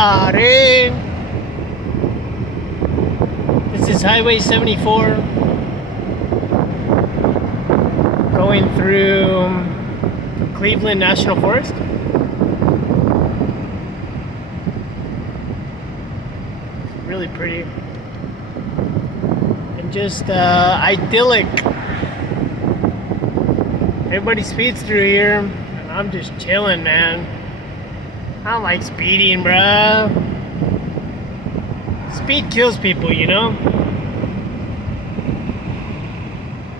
Yare. This is Highway 74 going through Cleveland National Forest. It's really pretty and just idyllic. Everybody speeds through here, and I'm just chilling, man. I don't like speeding, bruh. Speed kills people, you know?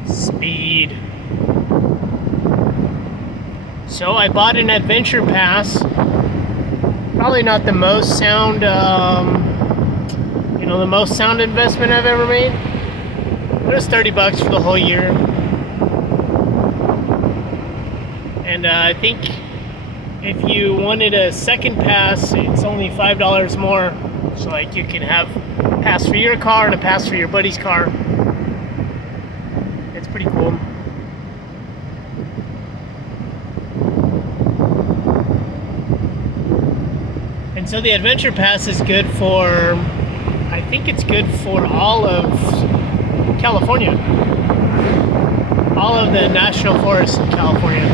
Speed. So I bought an adventure pass. Probably not the most sound, the most sound investment I've ever made. But it's $30 for the whole year. And I think if you wanted a second pass, it's only $5 more. So like you can have a pass for your car and a pass for your buddy's car. It's pretty cool. And so the adventure pass is good for, I think it's good for all of California. All of the national forests in California.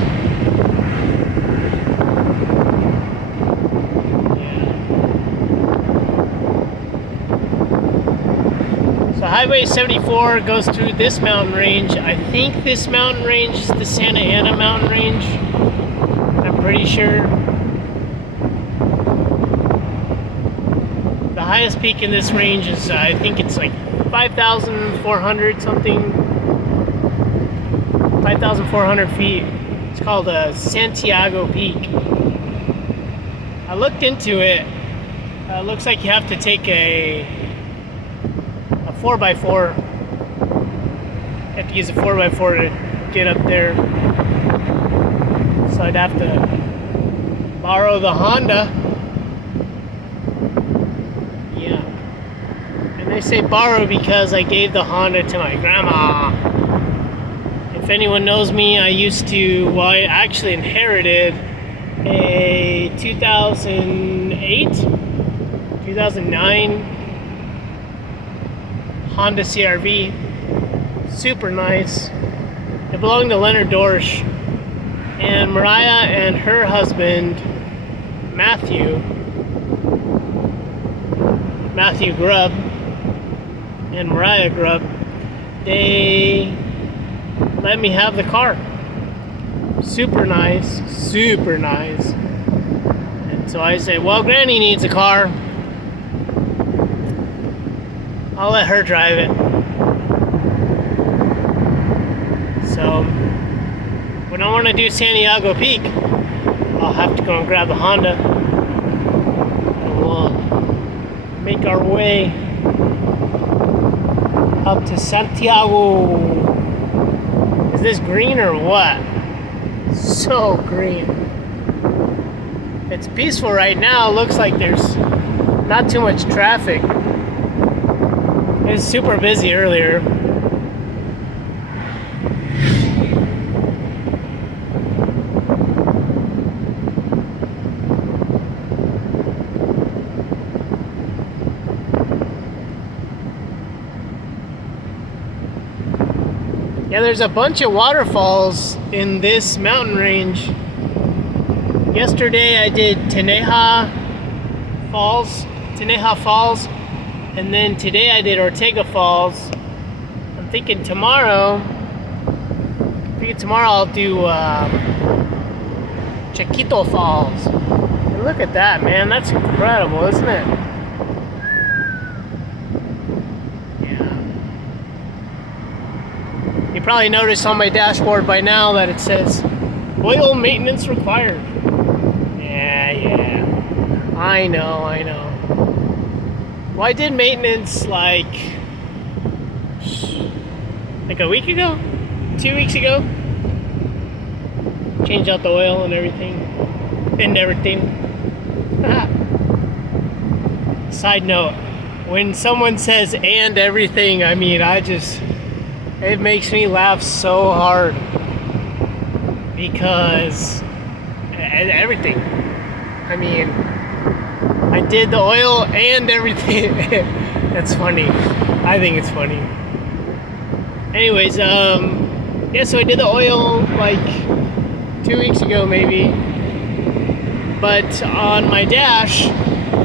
Highway 74 goes through this mountain range. I think this mountain range is the Santa Ana mountain range. I'm pretty sure. The highest peak in this range is, I think it's like 5,400 something. 5,400 feet. It's called Santiago Peak. I looked into it. Looks like you have to take a 4x4. You have to use a 4x4 to get up there. So I'd have to borrow the Honda. Yeah. And they say borrow because I gave the Honda to my grandma. If anyone knows me, I actually inherited a 2008, 2009 Honda CR-V, super nice. It belonged to Leonard Dorsch, and Mariah and her husband Matthew Grubb and Mariah Grubb, they let me have the car. Super nice. And so I say, well, Granny needs a car. I'll let her drive it. So when I want to do Santiago Peak, I'll have to go and grab the Honda, and we'll make our way up to Santiago. Is this green or what? So green. It's peaceful right now. Looks like there's not too much traffic. It was super busy earlier. Yeah, there's a bunch of waterfalls in this mountain range. Yesterday I did Teneja Falls. And then today I did Ortega Falls. I'm thinking tomorrow I'll do Chiquito Falls. And look at that, man. That's incredible, isn't it? Yeah. You probably noticed on my dashboard by now that it says oil maintenance required. Yeah. I know. Well, I did maintenance like a week ago, 2 weeks ago. Changed out the oil and everything. Side note, when someone says and everything, I mean, it makes me laugh so hard. Because everything. I mean, I did the oil and everything. That's funny. I think it's funny. Anyways, yeah, so I did the oil like 2 weeks ago maybe. But on my dash,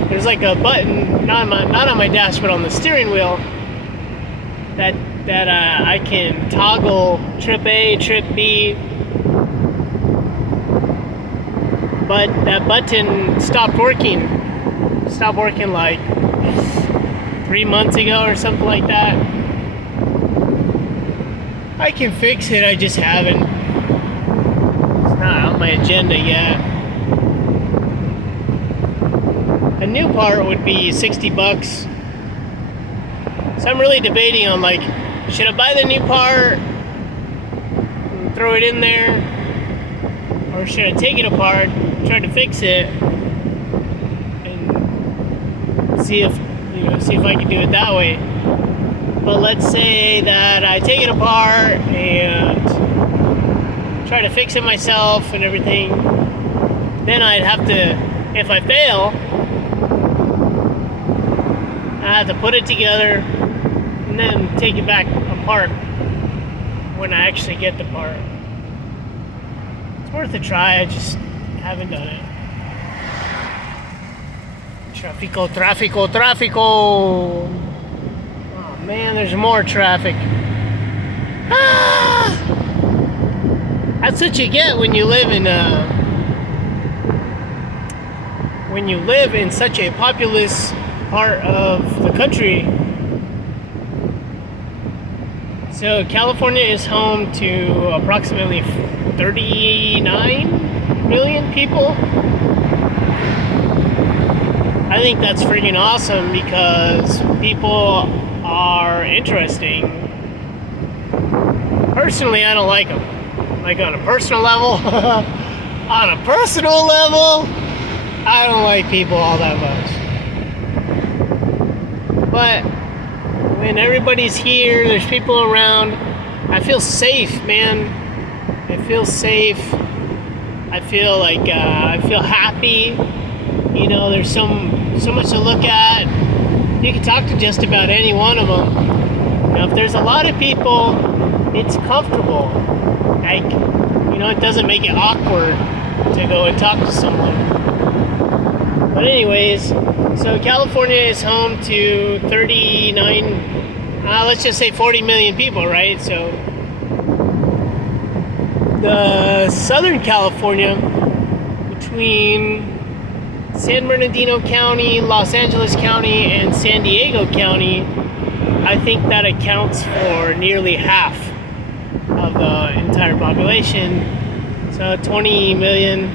there's like a button, not on my dash, but on the steering wheel, that I can toggle trip A, trip B. But that button stopped working. Stopped working like 3 months ago or something like that. I can fix it, I just haven't. It's not on my agenda yet. A new part would be $60. So I'm really debating on like, should I buy the new part and throw it in there, or should I take it apart, try to fix it, and see if I can do it that way. But let's say that I take it apart and try to fix it myself and everything. Then I'd have to, if I fail, I have to put it together and then take it back apart when I actually get the part. It's worth a try, I just haven't done it. Tráfico, tráfico, tráfico! Oh man, there's more traffic. Ah! That's what you get when you live in such a populous part of the country. So California is home to approximately 39 million people. I think that's freaking awesome because people are interesting. Personally, I don't like them. Like on a personal level, on a personal level, I don't like people all that much. But when everybody's here, there's people around, I feel safe, man. I feel safe. I feel like I feel happy. You know, there's so much to look at. You can talk to just about any one of them. Now, if there's a lot of people, it's comfortable. Like, you know, it doesn't make it awkward to go and talk to someone. But anyways, so California is home to 39, let's just say 40 million people, right? So the Southern California, between San Bernardino County, Los Angeles County, and San Diego County, I think that accounts for nearly half of the entire population. So 20 million.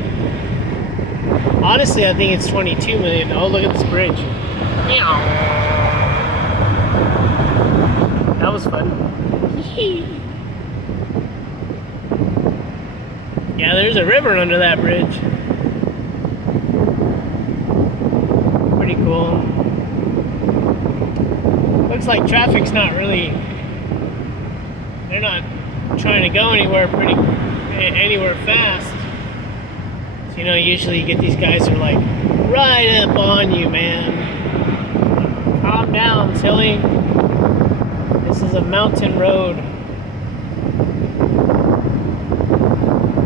Honestly, I think it's 22 million. Oh, look at this bridge. That was fun. Yeah, there's a river under that bridge. Pretty cool. Looks like traffic's not really... They're not trying to go anywhere fast. So, you know, usually you get these guys who are like right up on you, man. Calm down, silly. This is a mountain road.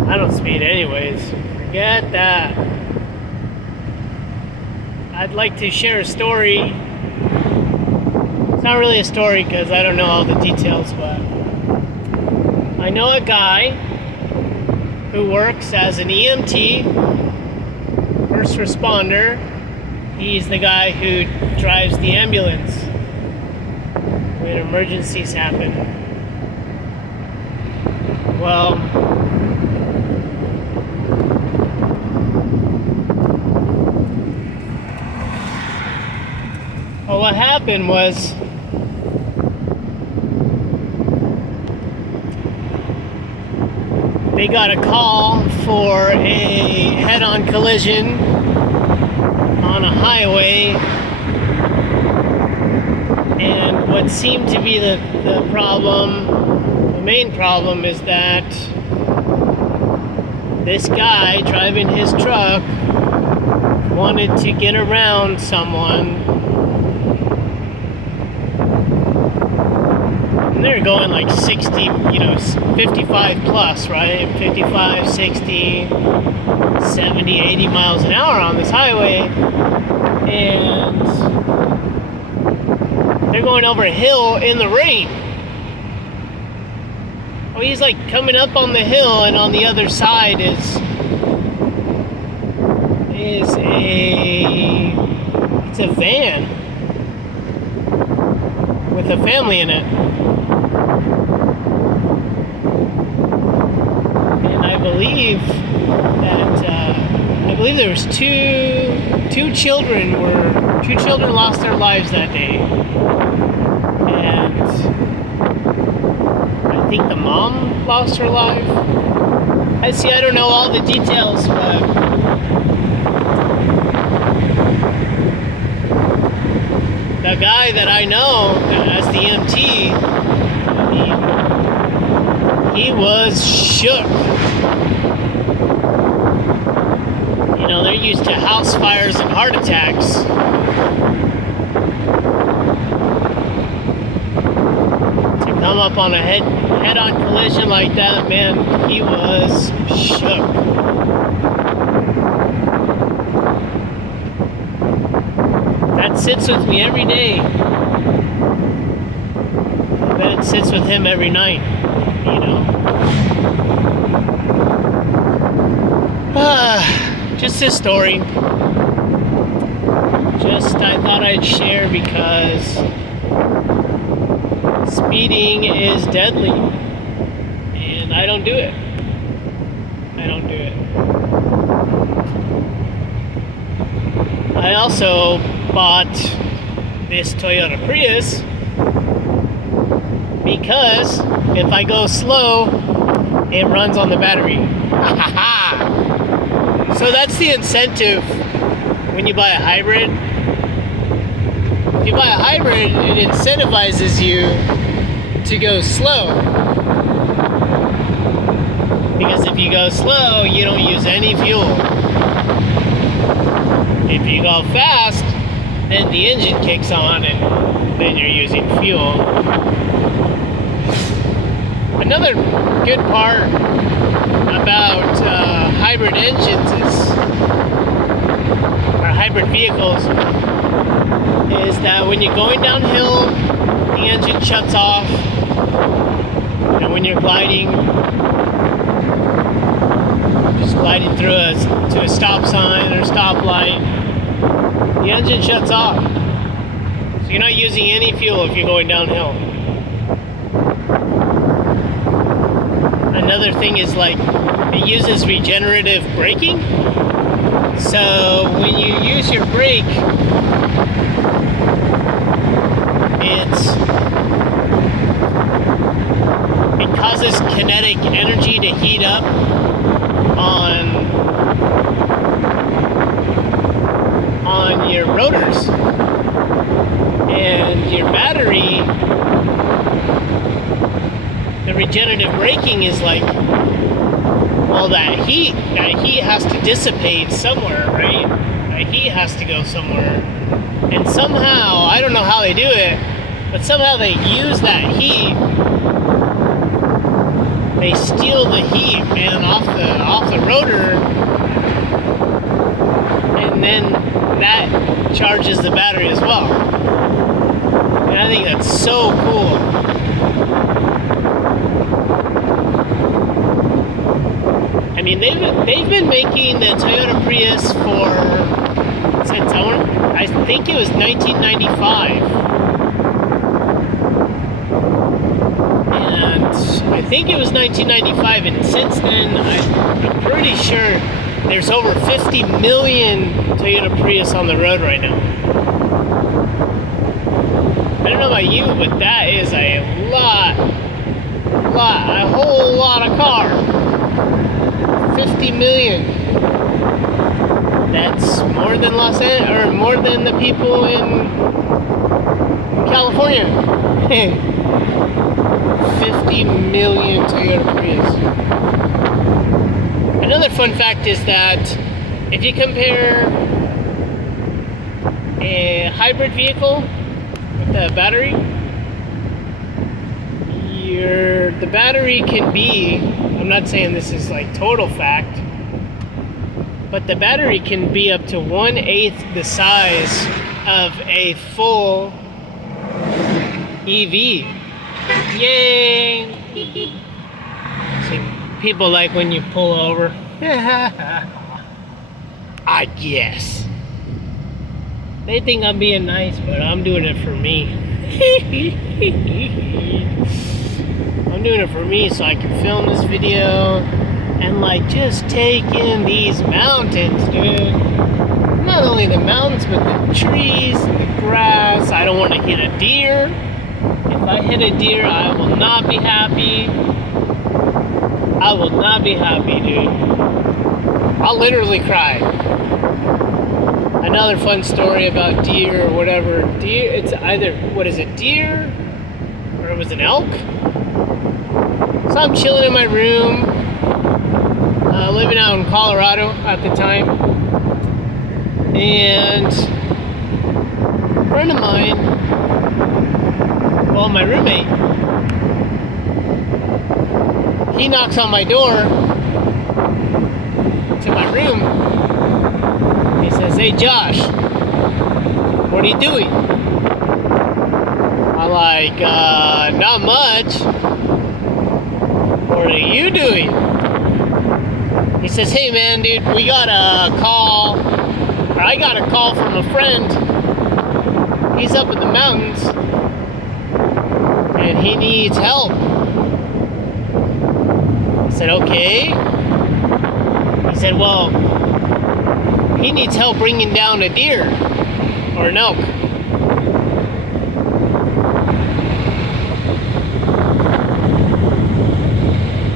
I don't speed anyways. Forget that. I'd like to share a story. It's not really a story because I don't know all the details, but I know a guy who works as an EMT, first responder. He's the guy who drives the ambulance when emergencies happen. Well, what happened was they got a call for a head-on collision on a highway, and what seemed to be the main problem is that this guy driving his truck wanted to get around someone. And they're going like 60, 55 plus, right? 55, 60, 70, 80 miles an hour on this highway. And they're going over a hill in the rain. Oh, he's like coming up on the hill, and on the other side is a van with a family in it. And I believe there was two children lost their lives that day. And I think the mom lost her life. I don't know all the details, but the guy that I know as the EMT, he was shook. They're used to house fires and heart attacks. To come up on a head-on collision like that, man, he was shook. That sits with me every day. I bet it sits with him every night, Just this story. I thought I'd share because speeding is deadly. And I don't do it. I also bought this Toyota Prius because if I go slow, it runs on the battery. So that's the incentive when you buy a hybrid. If you buy a hybrid, it incentivizes you to go slow. Because if you go slow, you don't use any fuel. If you go fast, then the engine kicks on and then you're using fuel. Another good part about hybrid engines or hybrid vehicles is that when you're going downhill, the engine shuts off, and when you're gliding through to a stop sign or stoplight, the engine shuts off. So you're not using any fuel if you're going downhill. Another thing is it uses regenerative braking. So when you use your brake, it causes kinetic energy to heat up on your rotors, and your battery, the regenerative braking is that heat has to dissipate somewhere, right? That heat has to go somewhere, and somehow, I don't know how they do it, but somehow they use that heat. They steal the heat, man, off the rotor, and then that charges the battery as well. And I think that's so cool. I mean, they've been making the Toyota Prius since I think it was 1995. And I think it was 1995, and since then, I'm pretty sure there's over 50 million Toyota Prius on the road right now. I don't know about you, but that is a whole lot of car. 50 million. That's more than more than the people in California. 50 million Toyota Prius. Another fun fact is that if you compare a hybrid vehicle with a battery, the battery can be, I'm not saying this is like total fact, but the battery can be up to 1/8 the size of a full EV. Yay! See, people like when you pull over. I guess. They think I'm being nice, but I'm doing it for me. I'm doing it for me so I can film this video and like just take in these mountains, dude. Not only the mountains, but the trees, the grass. I don't want to hit a deer. If I hit a deer, I will not be happy. I will not be happy, dude. I'll literally cry. Another fun story about deer or whatever. Deer, it's either, what is it, deer? Or it was an elk? So I'm chilling in my room, living out in Colorado at the time. And a friend of mine, well, my roommate, he knocks on my door to my room. He says, "Hey Josh, what are you doing?" I'm like, not much. What are you doing? He says, "Hey man, dude, we got a call, or I got a call from a friend. He's up in the mountains and he needs help." I said, "Okay." He said, "Well, he needs help bringing down a deer or an elk."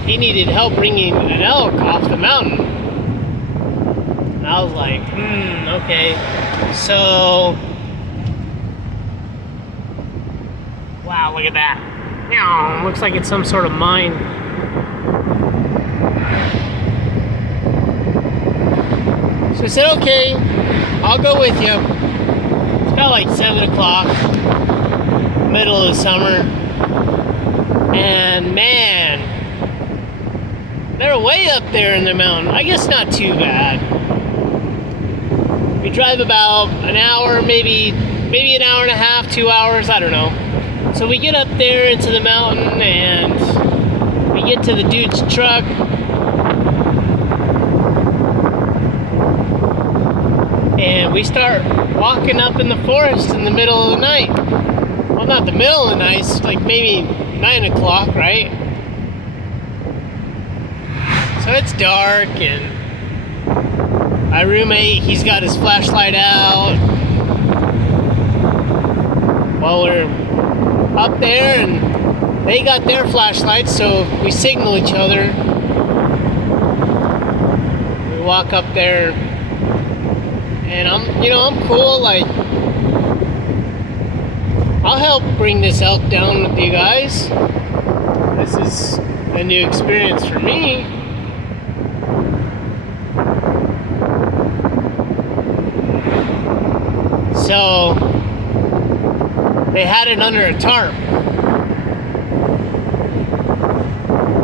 He needed help bringing an elk off the mountain. And I was like, okay. So, wow, look at that. Looks like it's some sort of mine. So I said, okay, I'll go with you. It's about like 7 o'clock, middle of the summer. And man, they're way up there in the mountain. I guess not too bad. We drive about an hour, maybe an hour and a half, 2 hours, I don't know. So we get up there into the mountain and we get to the dude's truck. And we start walking up in the forest in the middle of the night. Well, not the middle of the night, it's like maybe 9 o'clock, right? So it's dark, and my roommate, he's got his flashlight out while we're up there, and they got their flashlights, so we signal each other. We walk up there, and I'm cool, like, I'll help bring this elk down with you guys. This is a new experience for me. So they had it under a tarp,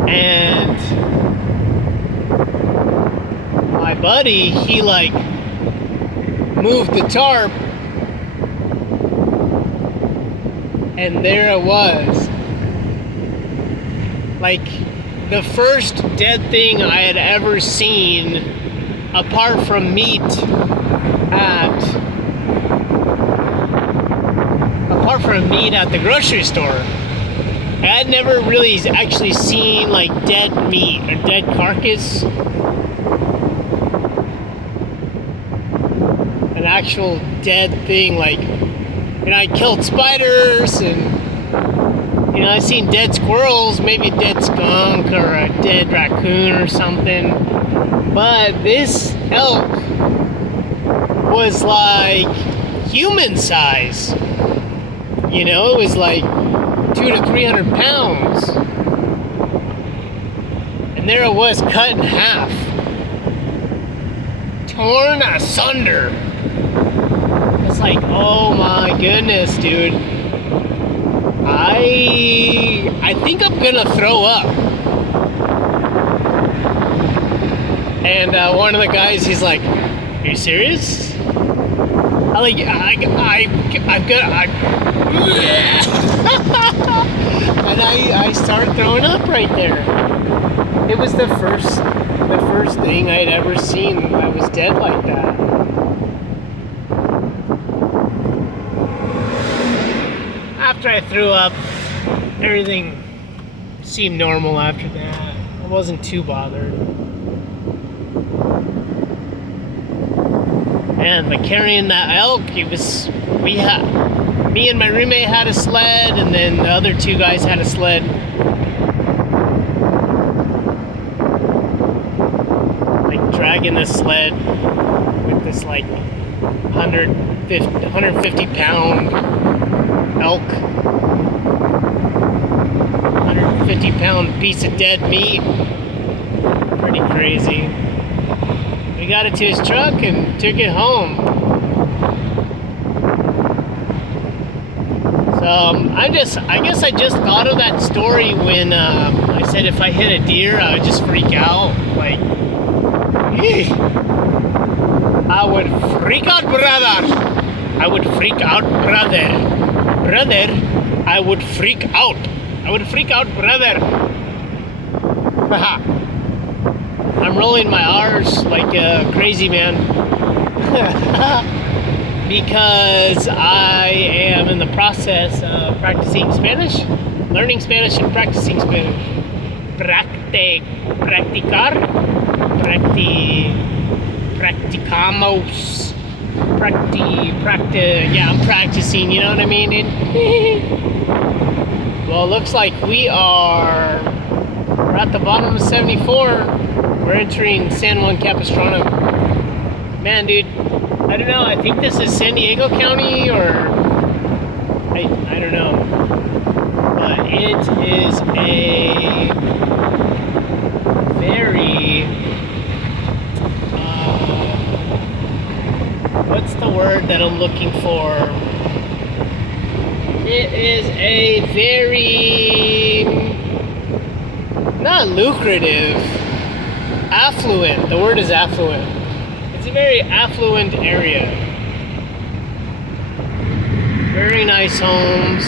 and my buddy, he like moved the tarp, and there it was, like the first dead thing I had ever seen apart from meat at the grocery store. I had never really actually seen like dead meat or dead carcass. An actual dead thing, like, I killed spiders and I've seen dead squirrels, maybe a dead skunk or a dead raccoon or something. But this elk was like human size. It was like 200 to 300 pounds. And there it was, cut in half. Torn asunder. I like, oh my goodness, dude. I think I'm gonna throw up. And one of the guys, he's like, "Are you serious?" I'm gonna. And I started throwing up right there. It was the first thing I'd ever seen that was dead like that. After I threw up, everything seemed normal after that. I wasn't too bothered. Man, but carrying that elk, me and my roommate had a sled, and then the other two guys had a sled. Like dragging this sled with this like 150 pound elk, 150 pound piece of dead meat. Pretty crazy. We got it to his truck and took it home. So I guess I just thought of that story when I said if I hit a deer, I would just freak out. Like, I would freak out, brother. I would freak out, brother. Brother, I would freak out. I would freak out, brother. Haha. I'm rolling my R's like a crazy man. Because I am in the process of practicing Spanish, learning Spanish and practicing Spanish. Practicamos. Yeah, I'm practicing, you know what I mean? Well, it looks like we're at the bottom of 74. We're entering San Juan Capistrano. Man, dude, I don't know. I think this is San Diego County, or I don't know. But it is a very what's the word that I'm looking for? It is a very not lucrative, affluent. The word is affluent. It's a very affluent area. Very nice homes.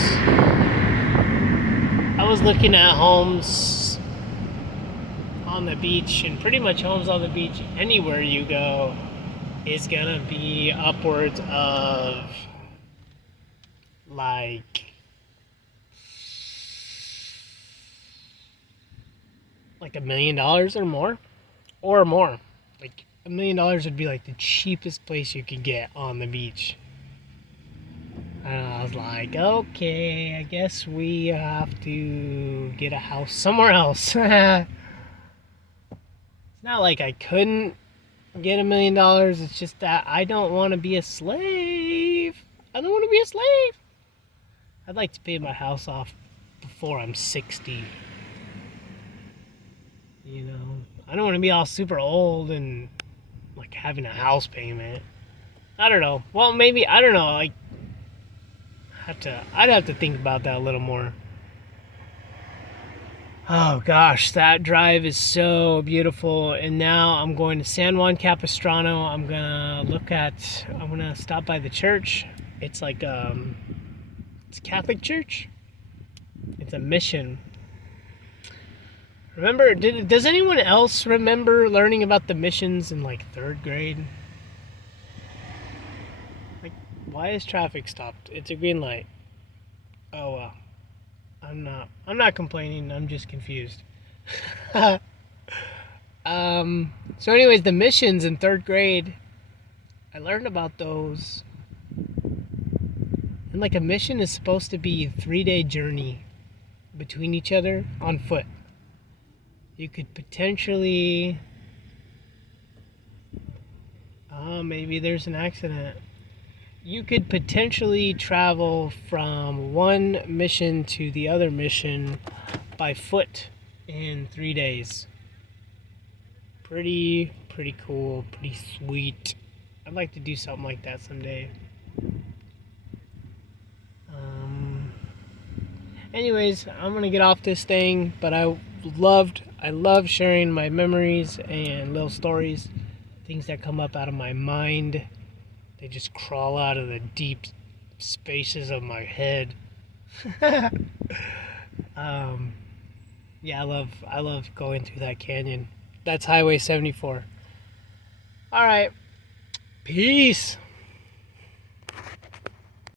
I was looking at homes on the beach, and pretty much homes on the beach anywhere you go is gonna be upwards of like $1 million or more. Like $1 million would be like the cheapest place you could get on the beach. And I was like, okay, I guess we have to get a house somewhere else. It's not like I couldn't get $1 million. It's just that I don't want to be a slave. I'd like to pay my house off before I'm 60. You know, I don't want to be all super old and like having a house payment. I don't know. Well, maybe, I don't know. Like, I'd have to think about that a little more. Oh gosh, that drive is so beautiful. And now I'm going to San Juan Capistrano. I'm gonna stop by the church. It's like it's a Catholic church. It's a mission. Does anyone else remember learning about the missions in like 3rd grade? Like, why is traffic stopped? It's a green light. Oh well. I'm not complaining, I'm just confused. So anyways, the missions in 3rd grade, I learned about those. And like a mission is supposed to be a 3-day journey between each other on foot. You could potentially maybe there's an accident. You could potentially travel from one mission to the other mission by foot in 3 days. Pretty cool, pretty sweet. I'd like to do something like that someday. Anyways, I'm gonna get off this thing, but I love sharing my memories and little stories, things that come up out of my mind. They just crawl out of the deep spaces of my head. Yeah, I love going through that canyon. That's Highway 74. All right, peace.